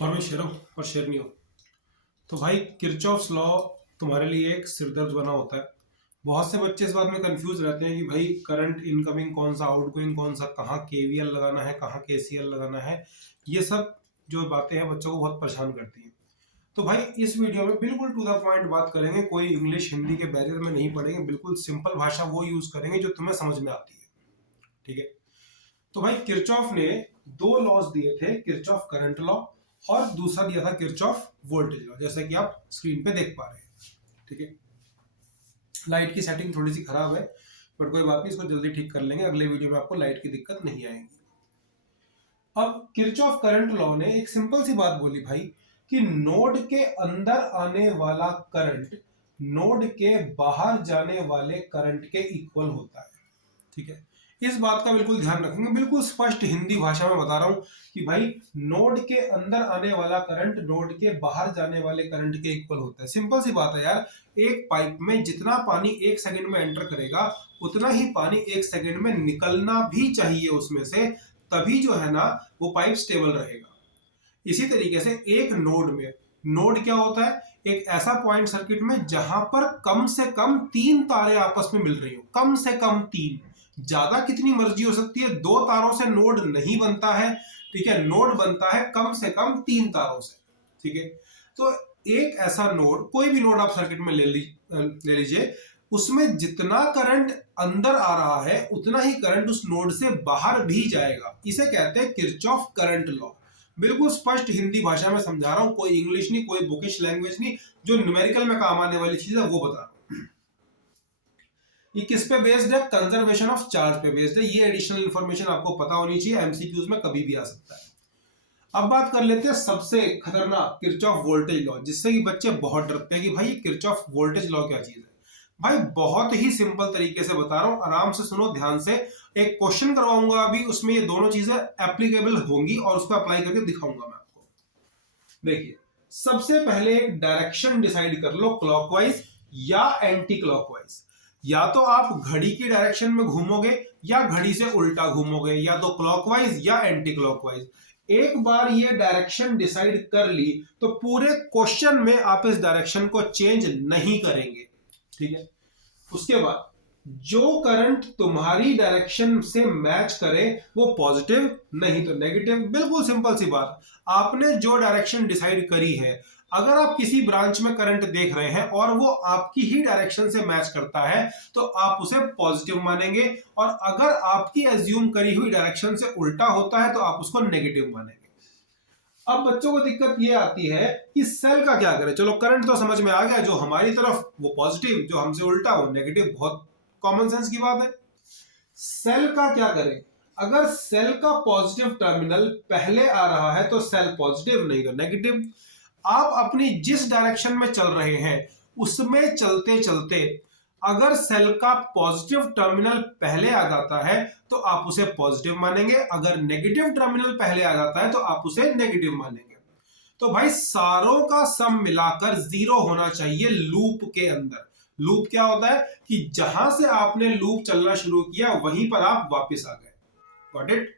और मैं शेर हूँ और शेर नहीं हूँ। तो भाई किरचॉफ्स लॉ तुम्हारे लिए एक सिरदर्द बना होता है। बहुत से बच्चे इस बात में कंफ्यूज रहते हैं कि भाई करंट इनकमिंग कौन सा, आउटगोइंग कौन सा, कहाँ केवीएल लगाना है, कहाँ केसीएल लगाना है। ये सब जो बातें हैं बच्चों को बहुत परेशान करती हैं। तो भाई इस वीडियो में बिल्कुल टू द पॉइंट बात करेंगे, कोई इंग्लिश हिंदी के बैरियर में नहीं पड़ेंगे, बिल्कुल सिंपल भाषा वो यूज करेंगे जो तुम्हें समझ में आती है। ठीक है। तो भाई किरचॉफ ने दो लॉज दिए थे, किरचॉफ करंट लॉ और दूसरा दिया था किरचॉफ वोल्टेज लॉ, जैसे कि आप स्क्रीन पे देख पा रहे हैं। ठीक है। लाइट की सेटिंग थोड़ी सी खराब है, बट कोई बात नहीं, इसको जल्दी ठीक कर लेंगे, अगले वीडियो में आपको लाइट की दिक्कत नहीं आएगी। अब किरचॉफ करंट लॉ ने एक सिंपल सी बात बोली भाई कि नोड के अंदर आने वाला करंट नोड के बाहर जाने वाले करंट के इक्वल होता है। ठीक है। इस बात का बिल्कुल ध्यान रखेंगे, बिल्कुल स्पष्ट हिंदी भाषा में बता रहा हूं कि भाई नोड के अंदर आने वाला करंट नोड के बाहर जाने वाले करंट के इक्वल होता है। सिंपल सी बात है यार, एक पाइप में जितना पानी एक सेकंड में एंटर करेगा उतना ही पानी एक सेकंड में निकलना भी चाहिए उसमें से, तभी जो है ना वो पाइप स्टेबल रहेगा। इसी तरीके से एक नोड में, नोड क्या होता है, एक ऐसा पॉइंट सर्किट में जहां पर कम से कम तीन तारे आपस में मिल रही हो, कम से कम तीन, ज्यादा कितनी मर्जी हो सकती है, दो तारों से नोड नहीं बनता है। ठीक है। नोड बनता है कम से कम तीन तारों से। ठीक है। तो एक ऐसा नोड, कोई भी नोड आप सर्किट में ले लीजिए, उसमें जितना करंट अंदर आ रहा है उतना ही करंट उस नोड से बाहर भी जाएगा। इसे कहते हैं किरचॉफ करंट लॉ। बिल्कुल स्पष्ट हिंदी भाषा में समझा रहा हूं, कोई इंग्लिश नहीं, कोई बुकिश लैंग्वेज नहीं, जो न्यूमेरिकल में काम आने वाली चीज है वो बता रहा हूं। ये किस पे बेस्ड है? कंजर्वेशन ऑफ चार्ज पे बेस्ड है। ये एडिशनल इंफॉर्मेशन आपको पता होनी चाहिए, एमसीक्यूज में कभी भी आ सकता है। अब बात कर लेते हैं सबसे खतरनाक किरचॉफ वोल्टेज लॉ, जिससे कि बच्चे बहुत डरते हैं कि भाई किरचॉफ वोल्टेज लॉ क्या चीज है। भाई बहुत ही सिंपल तरीके से बता रहा हूं, आराम से सुनो ध्यान से। एक क्वेश्चन करवाऊंगा अभी, उसमें ये दोनों चीजें एप्लीकेबल होंगी और उसको अप्लाई करके दिखाऊंगा मैं आपको। देखिए, सबसे पहले एक डायरेक्शन डिसाइड कर लो, क्लॉकवाइज या एंटी क्लॉकवाइज। या तो आप घड़ी की डायरेक्शन में घूमोगे या घड़ी से उल्टा घूमोगे, या तो क्लॉकवाइज या एंटी क्लॉकवाइज। एक बार ये डायरेक्शन डिसाइड कर ली तो पूरे क्वेश्चन में आप इस डायरेक्शन को चेंज नहीं करेंगे। ठीक है। उसके बाद जो करंट तुम्हारी डायरेक्शन से मैच करे वो पॉजिटिव, नहीं तो नेगेटिव। बिल्कुल सिंपल सी बात। आपने जो डायरेक्शन डिसाइड करी है, अगर आप किसी ब्रांच में करंट देख रहे हैं और वो आपकी ही डायरेक्शन से मैच करता है तो आप उसे पॉजिटिव मानेंगे, और अगर आपकी एज्यूम करी हुई डायरेक्शन से उल्टा होता है तो आप उसको नेगेटिव मानेंगे। अब बच्चों को दिक्कत ये आती है कि सेल का क्या करें। चलो करंट तो समझ में आ गया, जो हमारी तरफ वो पॉजिटिव, जो हमसे उल्टा वो नेगेटिव, बहुत कॉमन सेंस की बात है। सेल का क्या करें? अगर सेल का पॉजिटिव टर्मिनल पहले आ रहा है तो सेल पॉजिटिव, नहीं तो नेगेटिव। आप अपनी जिस डायरेक्शन में चल रहे हैं उसमें चलते चलते अगर सेल का पॉजिटिव टर्मिनल पहले आ जाता है तो आप उसे पॉजिटिव मानेंगे, अगर नेगेटिव टर्मिनल पहले आ जाता है तो आप उसे नेगेटिव मानेंगे। तो भाई सारों का सम मिलाकर जीरो होना चाहिए लूप के अंदर। लूप क्या होता है कि जहां से आपने लूप चलना शुरू किया वहीं पर आप वापस आ गए। Got it?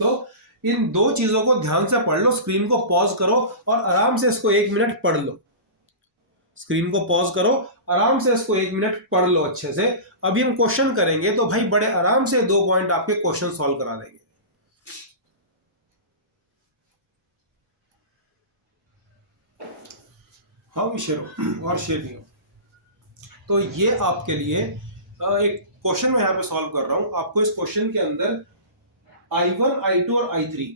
तो इन दो चीजों को ध्यान से पढ़ लो, स्क्रीन को पॉज करो और आराम से इसको 1 मिनट पढ़ लो। स्क्रीन को पॉज करो, आराम से इसको 1 मिनट पढ़ लो अच्छे से। अभी हम क्वेश्चन करेंगे तो भाई बड़े आराम से 2 पॉइंट आपके क्वेश्चन सॉल्व करा देंगे। हाँ भी शेर हो और शेर नहीं हो। तो ये आपके लिए एक क्वेश्चन मैं यहां पे सॉल्व कर रहा हूं। आपको इस क्वेश्चन के अंदर I1, I2 और I3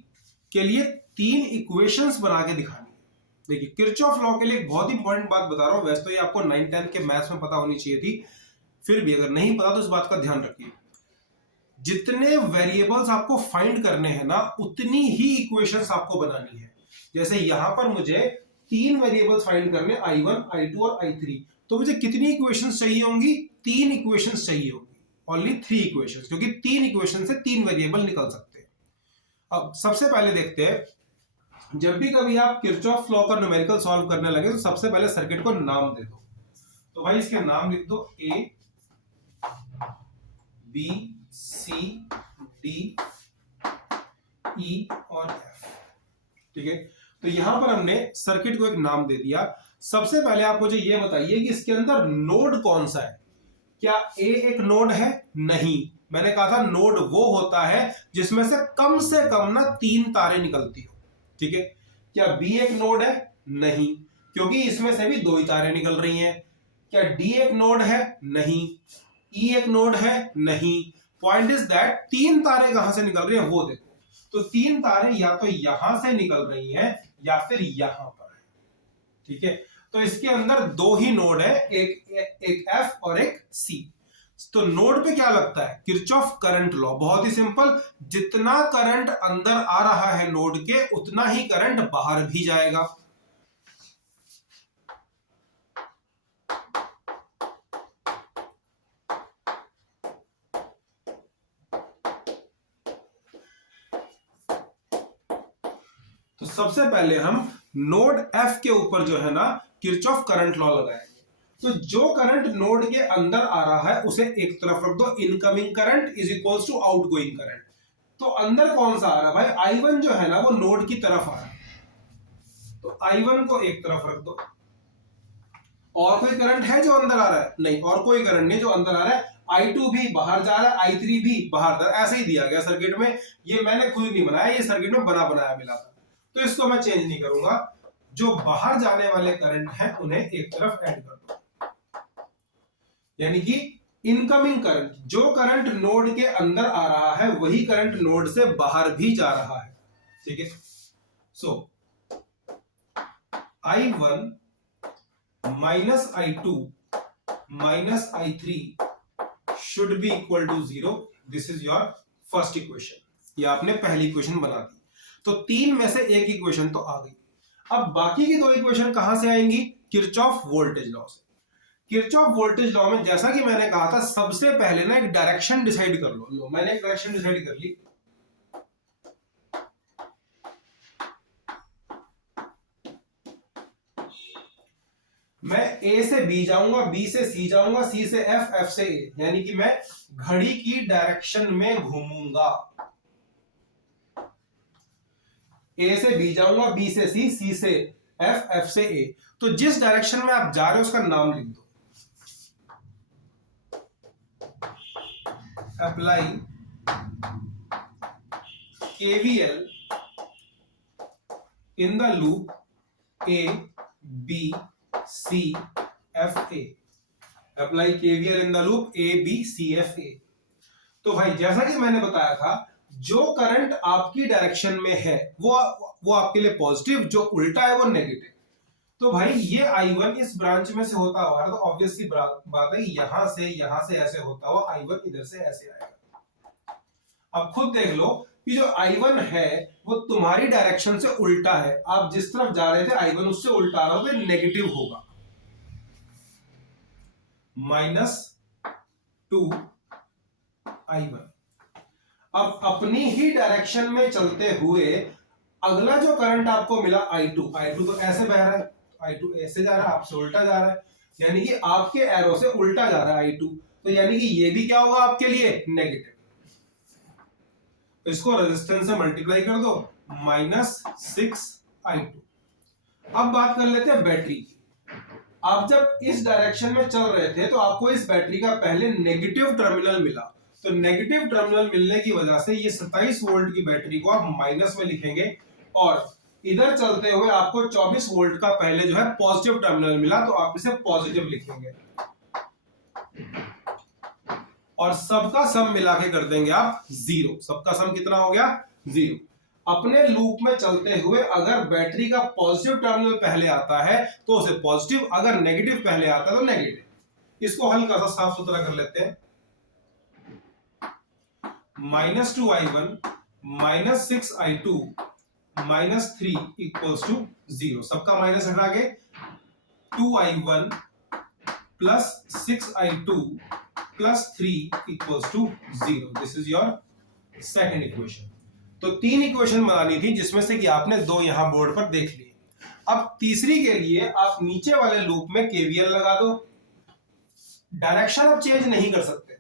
के लिए 3 इक्वेशंस बना के दिखानी है। देखिए, किरचॉफ लॉ के लिए एक बहुत इंपॉर्टेंट बात बता रहा हूं। वैसे तो ये आपको 9-10 के मैथ्स में पता होनी चाहिए थी, फिर भी अगर नहीं पता तो इस बात का ध्यान रखिए। जितने वेरिएबल्स आपको फाइंड करने हैं ना, उतनी ही इक्वेशंस आपको बनानी है। जैसे यहां पर मुझे 3 वेरिएबल्स फाइंड करने, I1, I2 और I3, तो मुझे कितनी इक्वेशंस चाहिए होंगी? 3 इक्वेशंस चाहिए होंगी। ओनली 3 इक्वेशंस, क्योंकि 3 इक्वेशन से 3 वेरिएबल निकल सकते हैं। अब सबसे पहले देखते हैं, जब भी कभी आप किरचॉफ लॉ का न्यूमेरिकल सॉल्व करने लगे तो सबसे पहले सर्किट को नाम दे दो। तो भाई इसके नाम लिख दो, A, B, C, D, E और F। ठीक है, तो यहां पर हमने सर्किट को एक नाम दे दिया। सबसे पहले आप मुझे यह बताइए कि इसके अंदर नोड कौन सा है। क्या ए एक नोड है? नहीं, मैंने कहा था नोड वो होता है जिसमें से कम ना 3 तारे निकलती हो। ठीक है, क्या बी एक नोड है? नहीं, क्योंकि इसमें से भी 2 ही तारे निकल रही हैं। क्या डी एक नोड है? नहीं। ई एक नोड है? नहीं। पॉइंट इज दैट 3 तारे कहां से निकल रही हैं वो देखो। तो 3 तारे या तो यहां से निकल रही हैं या फिर यहां पर है। ठीक है, तो इसके अंदर 2 ही नोड है, एक एफ और एक सी। तो नोड पे क्या लगता है? Kirchhoff current law. बहुत ही सिंपल, जितना करंट अंदर आ रहा है नोड के उतना ही करंट बाहर भी जाएगा। तो सबसे पहले हम नोड एफ के ऊपर जो है ना किरचॉफ करंट लॉ लगाएंगे। तो जो करंट नोड के अंदर आ रहा है उसे एक तरफ रख दो, incoming current is equals to outgoing current. तो अंदर कौन सा आ रहा है भाई? I1 जो है ना वो नोड की तरफ आ रहा है, तो I1 को एक तरफ रख दो। और कोई करंट है जो अंदर आ रहा है? नहीं, और कोई करंट नहीं जो अंदर आ रहा है। I2 भी बाहर जा रहा है, I3 भी बाहर जा रहा है, ऐसे ही दिया गया सर्किट में। ये मैंने खुद नहीं बनाया, ये सर्किट में बना बनाया मिला था, तो इसको मैं चेंज नहीं करूंगा। जो बाहर जाने वाले करंट हैं उन्हें एक तरफ ऐड कर दो, यानी कि इनकमिंग करंट, जो करंट नोड के अंदर आ रहा है वही करंट नोड से बाहर भी जा रहा है। ठीक है, so I1 minus I2 minus I3 should be equal to 0। This is your first equation. ये आपने पहली इक्वेशन बना दी। तो 3 में से एक इक्वेशन तो आ गई। अब बाकी की 2 इक्वेशन कहां से आएंगी? किरचॉफ वोल्टेज लॉ से। किरचॉफ वोल्टेज लॉ में जैसा कि मैंने कहा था, सबसे पहले ना एक डायरेक्शन डिसाइड कर लो। मैंने एक डायरेक्शन डिसाइड कर ली। मैं ए से बी जाऊंगा, बी से सी जाऊंगा, सी से एफ, एफ से ए, यानी कि मैं घड़ी की डायरेक्शन में घूमूंगा। ए से बी जाऊंगा, बी से सी से एफ, एफ से ए। तो जिस डायरेक्शन में आप जा रहे हो उसका नाम लिख दो। Apply KVL in the loop A B C F A. Apply KVL in the loop A B C F A. तो भाई जैसा कि मैंने बताया था, जो करंट आपकी डायरेक्शन में है वो आपके लिए पॉजिटिव, जो उल्टा है वो नेगेटिव। तो भाई ये I1 इस ब्रांच में से होता हुआ, तो ऑब्वियसली बात है यहां से ऐसे होता हुआ I1 इधर से ऐसे आएगा। अब खुद देख लो कि जो I1 है वो तुम्हारी डायरेक्शन से उल्टा है। आप जिस तरफ जा रहे थे I1 उससे उल्टा आ रहा होगा, नेगेटिव होगा। -2 I1। अब अपनी ही डायरेक्शन में चलते हुए अगला जो करंट आपको मिला I2 तो ऐसे बह रहा है, I2 ऐसे जा रहा है, आपसे उल्टा जा रहा है, यानी कि आपके एरो से उल्टा जा रहा है I2। तो यानी कि ये भी क्या होगा आपके लिए? नेगेटिव। तो इसको रेजिस्टेंस से मल्टीप्लाई कर दो, -6 I2। अब बात कर लेते हैं बैटरी की। आप जब इस डायरेक्शन में चल रहे थे तो आपको इस बैटरी का पहले नेगेटिव टर्मिनल मिला। तो नेगेटिव टर्मिनल मिलने की वजह से ये 27 वोल्ट की बैटरी को आप माइनस में लिखेंगे, और इधर चलते हुए आपको 24 वोल्ट का पहले जो है पॉजिटिव टर्मिनल मिला, तो आप इसे पॉजिटिव लिखेंगे, और सबका सम मिला के कर देंगे आप 0। सबका सम कितना हो गया? 0। अपने लूप में चलते हुए अगर बैटरी का पॉजिटिव टर्मिनल पहले आता है तो उसे पॉजिटिव, अगर नेगेटिव पहले आता है तो नेगेटिव। इसको हल्का सा साफ सुथरा कर लेते हैं। -2 I1 -6 I2 -3 इक्वल्स टू 0। सबका माइनस हटा के 2 I1 plus 6 I2 plus 3 equals to 0। This is your second equation. तो 3 इक्वेशन बनानी थी जिसमें से कि आपने 2 यहां बोर्ड पर देख लिए। अब तीसरी के लिए आप नीचे वाले लूप में केवीएल लगा दो। डायरेक्शन आप चेंज नहीं कर सकते,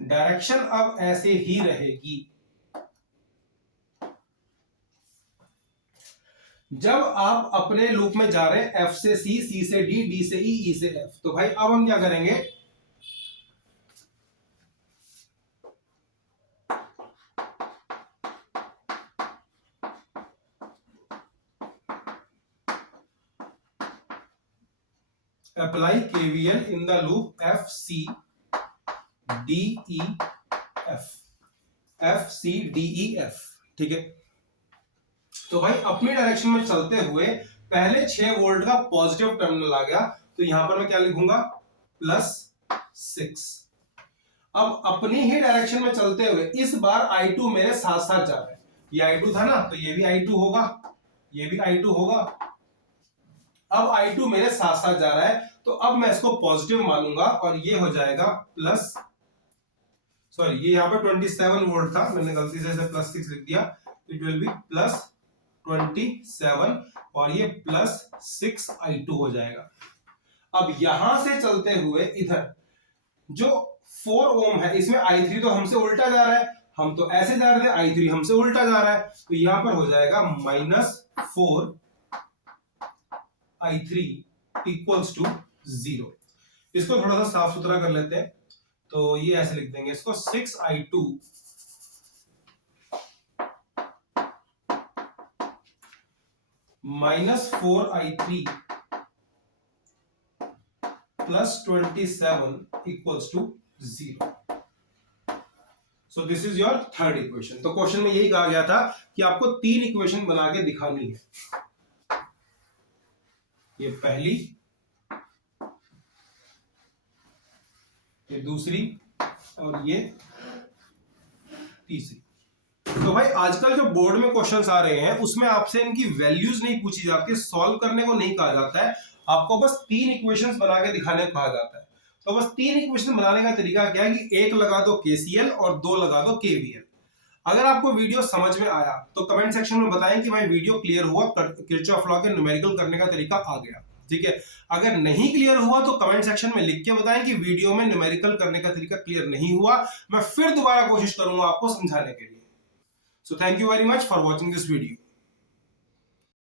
डायरेक्शन अब ऐसे ही रहेगी। जब आप अपने लूप में जा रहे हैं F से C, C से D, D से E, E से F, तो भाई अब हम क्या करेंगे, apply KVL in the loop F C D E F, F C D E F, ठीक है। तो भाई अपनी डायरेक्शन में चलते हुए पहले 6 वोल्ट का पॉजिटिव टर्मिनल आ गया, तो यहां पर मैं क्या लिखूंगा, +6। अब अपनी ही डायरेक्शन में चलते हुए इस बार I2 मेरे साथ साथ जा रहा है, ये I2 था ना, तो ये भी I2 होगा, ये भी I2 होगा। अब I2 मेरे साथ साथ जा रहा है, तो अब मैं इसको पॉजिटिव मानूंगा और ये हो जाएगा प्लस, सॉरी ये यहाँ पे 27 वोल्ट था, मैंने गलती से इसे +6 लिख दिया, इट विल बी +27 और ये +6 I2 हो जाएगा। अब यहां से चलते हुए इधर जो 4 ओम है, इसमें I3 तो हमसे उल्टा जा रहा है, हम तो ऐसे जा रहे थे, I3 हमसे उल्टा जा रहा है, तो यहां पर हो जाएगा -4 I3 इक्वल्स टू 0। इसको थोड़ा सा साफ सुथरा कर लेते हैं, तो ये ऐसे लिख देंगे इसको, 6 I2 -4 I3 +27 equals to 0। So this is your third equation. तो क्वेश्चन में यही कहा गया था कि आपको 3 इक्वेशन बना के दिखानी है, ये पहली, ये दूसरी और ये तीसरी। तो भाई आजकल जो बोर्ड में क्वेश्चंस आ रहे हैं उसमें आपसे इनकी वैल्यूज नहीं पूछी जाती, सॉल्व करने को नहीं कहा जाता है, आपको बस 3 इक्वेशंस बना के दिखाने को कहा जाता है। तो बस 3 इक्वेशन बनाने का तरीका क्या है कि एक लगा दो KCL और 2 लगा दो KVL। अगर आपको वीडियो समझ में आया तो कमेंट सेक्शन में बताएं कि भाई वीडियो क्लियर हुआ, किरचॉफ लॉ के न्यूमेरिकल करने का तरीका आ गया, ठीक है। अगर नहीं क्लियर हुआ तो कमेंट सेक्शन में लिख के बताएं कि वीडियो में न्यूमेरिकल करने का तरीका क्लियर नहीं हुआ, मैं फिर दोबारा कोशिश करूंगा आपको समझाने के लिए। So thank you very much for watching this video.